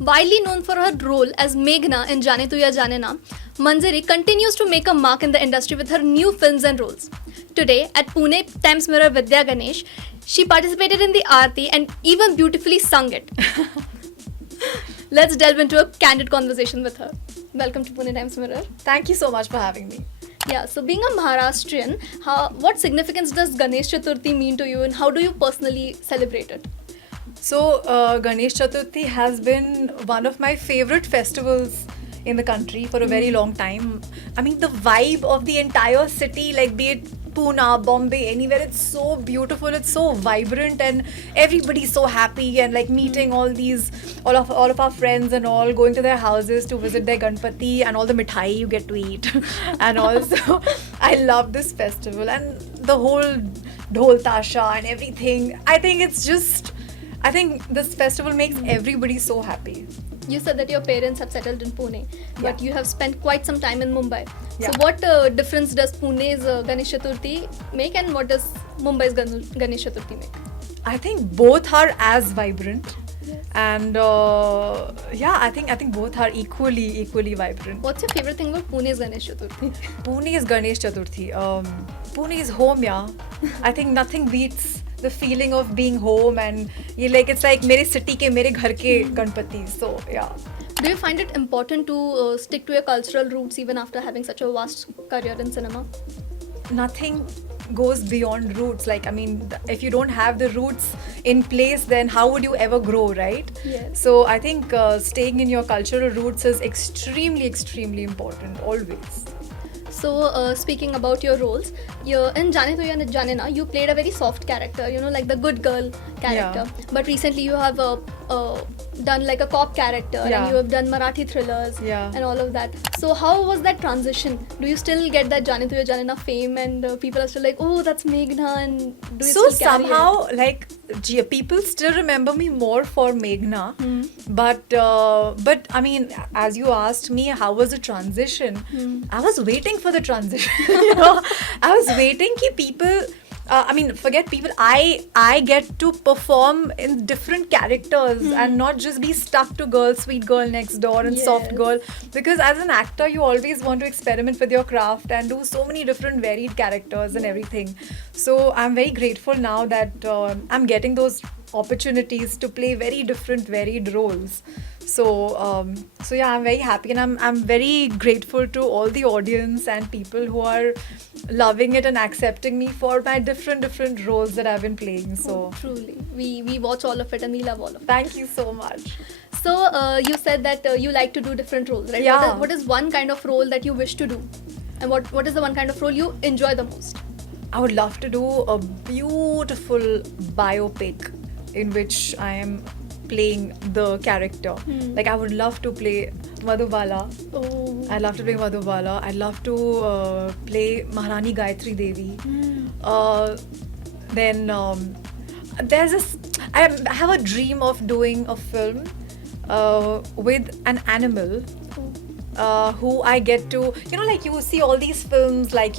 Widely known for her role as Meghna in Jaane Tu Ya Jaane Na, Manjari continues to make a mark in the industry with her new films and roles. Today, at Pune Thames Mirror Vidya Ganesh, she participated in the Aarti and even beautifully sung it. Let's delve into a candid conversation with her. Welcome to Pune Times Mirror. Thank you so much for having me. Yeah, so being a Maharashtrian, what significance does Ganesh Chaturthi mean to you and how do you personally celebrate it? So, Ganesh Chaturthi has been one of my favorite festivals in the country for a very long time. I mean, the vibe of the entire city, like be it Pune, Bombay, anywhere, it's so beautiful, it's so vibrant, and everybody's so happy and like meeting all of our friends and all, going to their houses to visit their Ganpati and all the mithai you get to eat. And also, I love this festival and the whole dhol tasha and everything. I think this festival makes everybody so happy. You said that your parents have settled in Pune, but Yeah. you have spent quite some time in Mumbai. Yeah. So what difference does Pune's Ganesh Chaturthi make and what does Mumbai's Ganesh Chaturthi make? I think both are as vibrant, Yes. and I think both are equally vibrant. What's your favorite thing about Pune's Ganesh Chaturthi? Pune is Ganesh Chaturthi. Pune is home, yeah. I think nothing beats the feeling of being home, and it's like mere city ke mere ghar ke Ganpati. So yeah. Do you find it important to stick to your cultural roots even after having such a vast career in cinema? Nothing goes beyond roots. Like, I mean, if you don't have the roots in place, then how would you ever grow, right? Yes. So I think staying in your cultural roots is extremely important, always. So, speaking about your roles, in Jaane Tu Ya Jaane Na, you played a very soft character, like the good girl character. Yeah. But recently you have done like a cop character Yeah. and you have done Marathi thrillers Yeah. and all of that. So, how was that transition? Do you still get that Jaane Tu Ya Jaane Na fame and people are still like, oh, that's Meghna, and do you So still carry somehow, people still remember me more for Meghna, but I mean, as you asked me, how was the transition? I was waiting for the transition. I was waiting कि people. I mean, forget people. I get to perform in different characters and not just be stuck to girl, sweet girl next door and soft Yes. girl. Because as an actor, you always want to experiment with your craft and do so many different varied characters and everything. So I'm very grateful now that I'm getting those opportunities to play very different, varied roles. So yeah, I'm very happy, and I'm very grateful to all the audience and people who are loving it and accepting me for my different roles that I've been playing. So Oh, truly. We watch all of it and we love all of it. thank you so much. So, you said that you like to do different roles, right? Yeah. What is one kind of role that you wish to do? And what is the one kind of role you enjoy the most? I would love to do a beautiful biopic in which I am playing the character. Like, I would love to play Madhubala. Oh. I'd love to play Madhubala. I'd love to play Maharani Gayatri Devi. Then there's this. I have a dream of doing a film with an animal who I get to. Like you see all these films, like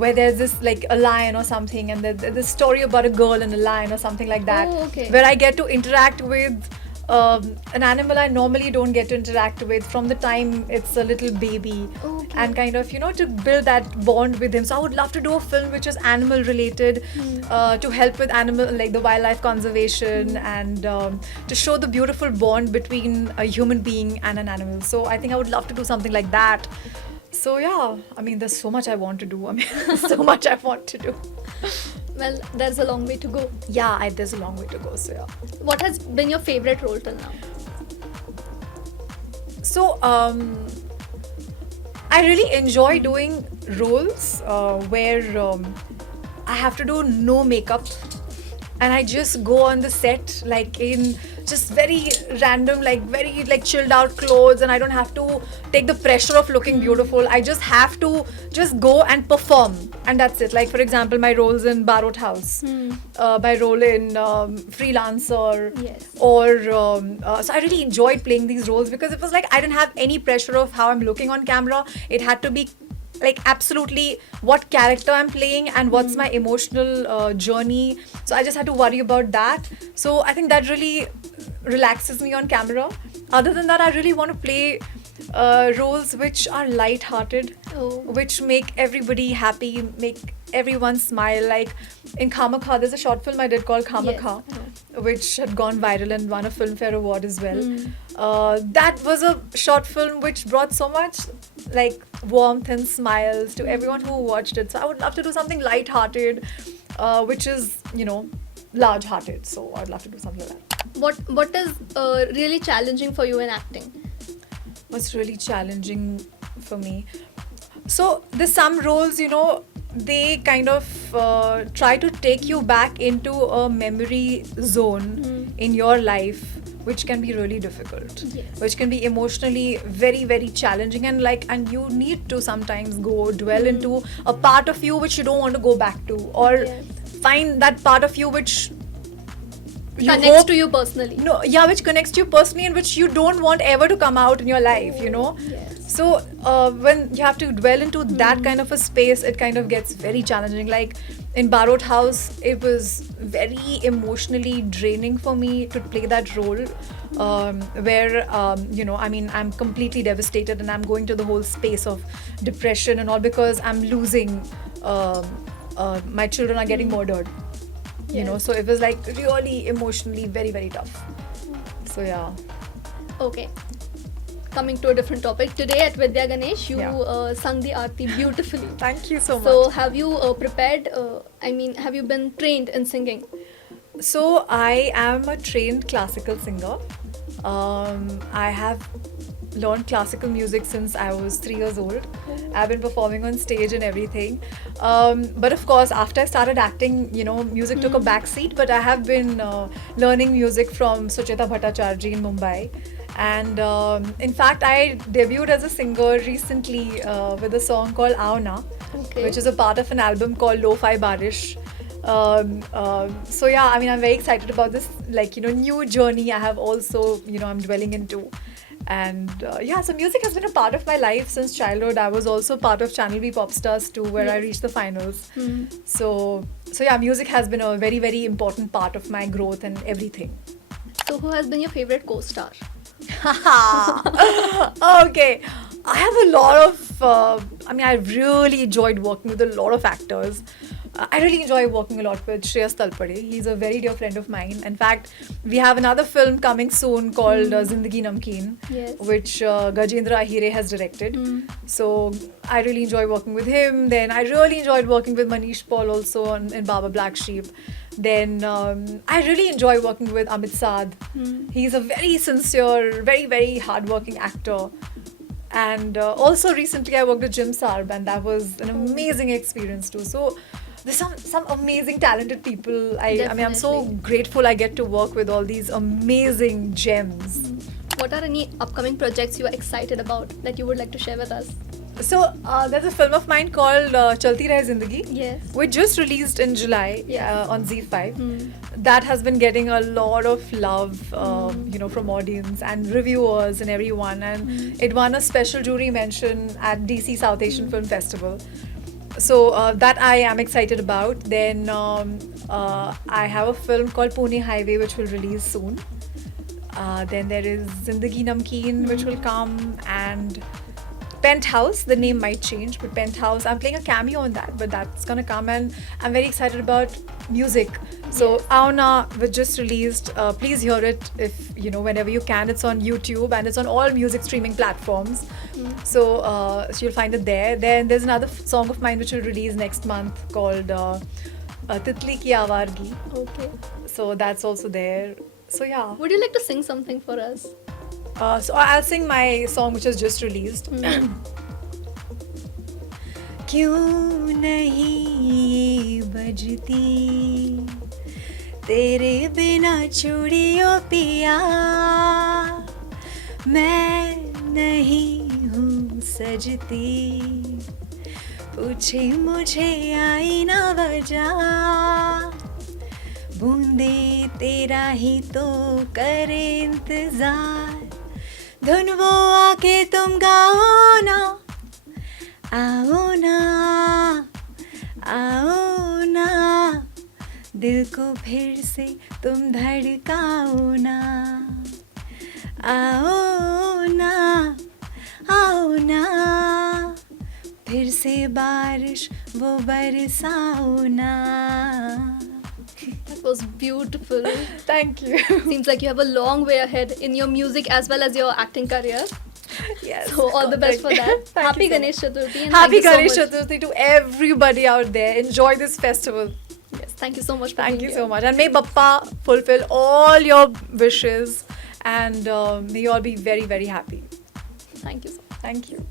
where there's this like a lion or something, and there's this story about a girl and a lion or something like that, Oh, okay. where I get to interact with an animal I normally don't get to interact with from the time it's a little baby, Okay. and kind of to build that bond with him. So I would love to do a film which is animal related, to help with animal, like the wildlife conservation, and to show the beautiful bond between a human being and an animal. So I think I would love to do something like that. So yeah, I mean, there's so much I want to do. I mean, so much I want to do. Well, there's a long way to go. Yeah, there's a long way to go. So yeah. What has been your favorite role till now? So I really enjoy doing roles where I have to do no makeup, and I just go on the set like in just very random, like very like chilled out clothes, and I don't have to take the pressure of looking beautiful. I just have to just go and perform, and that's it. Like, for example, my roles in Barot House, my role in Freelancer, Yes. or so I really enjoyed playing these roles because it was like I didn't have any pressure of how I'm looking on camera. It had to be like absolutely what character I'm playing and what's my emotional journey. So I just had to worry about that. So I think that really relaxes me on camera. Other than that, I really want to play roles which are light-hearted, Oh. which make everybody happy, make everyone smile. Like in Khamakha, there's a short film I did called Khamakha, Yes, which had gone viral and won a Filmfare Award as well. Mm. That was a short film which brought so much like warmth and smiles to everyone who watched it. So I would love to do something light-hearted, which is, you know, large-hearted. So I'd love to do something like that. What is really challenging for you in acting? What's really challenging for me? So there's some roles, you know, they kind of try to take you back into a memory zone in your life, which can be really difficult, Yes. which can be emotionally very, very challenging, and you need to sometimes go dwell into a part of you which you don't want to go back to, or Yes. find that part of you which you Connects hope- to you personally. no, yeah, which connects to you personally and which you don't want ever to come out in your life, you know. Yes. So when you have to dwell into that kind of a space, it kind of gets very challenging. Like in Barot House, it was very emotionally draining for me to play that role, where you know, I mean, I'm completely devastated and I'm going to the whole space of depression and all because I'm losing my children are getting murdered. You know, Yes. so it was like really emotionally very, very tough. So yeah. Okay. Coming to a different topic. Today at Vidya Ganesh, you Yeah. sung the Aarti beautifully. Thank you so much. So have you prepared, have you been trained in singing? So I am a trained classical singer. I have learned classical music since I was 3 years old. I've been performing on stage and everything. But of course, after I started acting, you know, music took a back seat. But I have been learning music from Sucheta Bhattacharya in Mumbai. And in fact, I debuted as a singer recently with a song called Aao Na, Okay. which is a part of an album called Lo-Fi Barish. So yeah, I mean, I'm very excited about this, like, you know, new journey I have also, you know, I'm dwelling into. And yeah, so music has been a part of my life since childhood. I was also part of Channel V Popstars too, where I Yes. reached the finals. Hmm. So yeah, music has been a very, very important part of my growth and everything. So who has been your favorite co-star? Okay, I have a lot of I mean, I really enjoyed working with a lot of actors. I really enjoy working a lot with Shreyas Talpade. He's a very dear friend of mine. In fact, we have another film coming soon called Zindagi Namkeen, Yes. which Gajendra Ahire has directed. Hmm. So I really enjoy working with him. Then I really enjoyed working with Manish Paul also in Baba Black Sheep. Then I really enjoy working with Amit Saad. Hmm. He's a very sincere, very, very hardworking actor. And also recently I worked with Jim Sarb, and that was an amazing experience too. So there's some amazing talented people. I mean, I'm so Definitely. grateful I get to work with all these amazing gems. What are any upcoming projects you are excited about that you would like to share with us? So there's a film of mine called Chalti Rahe Zindagi, Yes. which just released in July Yeah. on Z5. Hmm. That has been getting a lot of love, you know, from audience and reviewers and everyone. And it won a special jury mention at DC South Asian Film Festival. So that I am excited about. Then I have a film called Pune Highway, which will release soon. Then there is Zindagi Namkeen, which will come, and Penthouse. The name might change, but Penthouse, I'm playing a cameo on that, but that's gonna come, and I'm very excited about music. So Yes. Aao Na, which just released, please hear it if you know whenever you can. It's on YouTube and it's on all music streaming platforms. So you'll find it there. Then there's another song of mine which will release next month called Titli Ki Awargi. Okay. So that's also there. So yeah. Would you like to sing something for us? So I'll sing my song which has just released. क्यों नहीं बजती तेरे बिना चूड़ियों पिया मैं नहीं हूँ सजती पूछे मुझे आई ना वजह बूंदे तेरा ही तो करे इंतजार धुन वो आके तुम गाओ ना आओ ना आओ ना दिल को फिर से तुम धड़काओ ना, आओ ना, आओ ना, फिर से बारिश वो बरसाओ ना. That was beautiful. Thank you. Seems like you have a long way ahead in your music as well as your acting career. Yes. So all the best for that. Thank Happy you so Ganesh Chaturthi and Happy thank you so Ganesh much. Chaturthi to everybody out there. Enjoy this festival. Yes, thank you so much for Thank being you here. so much. And may Bappa fulfill all your wishes and may you all be very, very happy. Thank you so much. Thank you.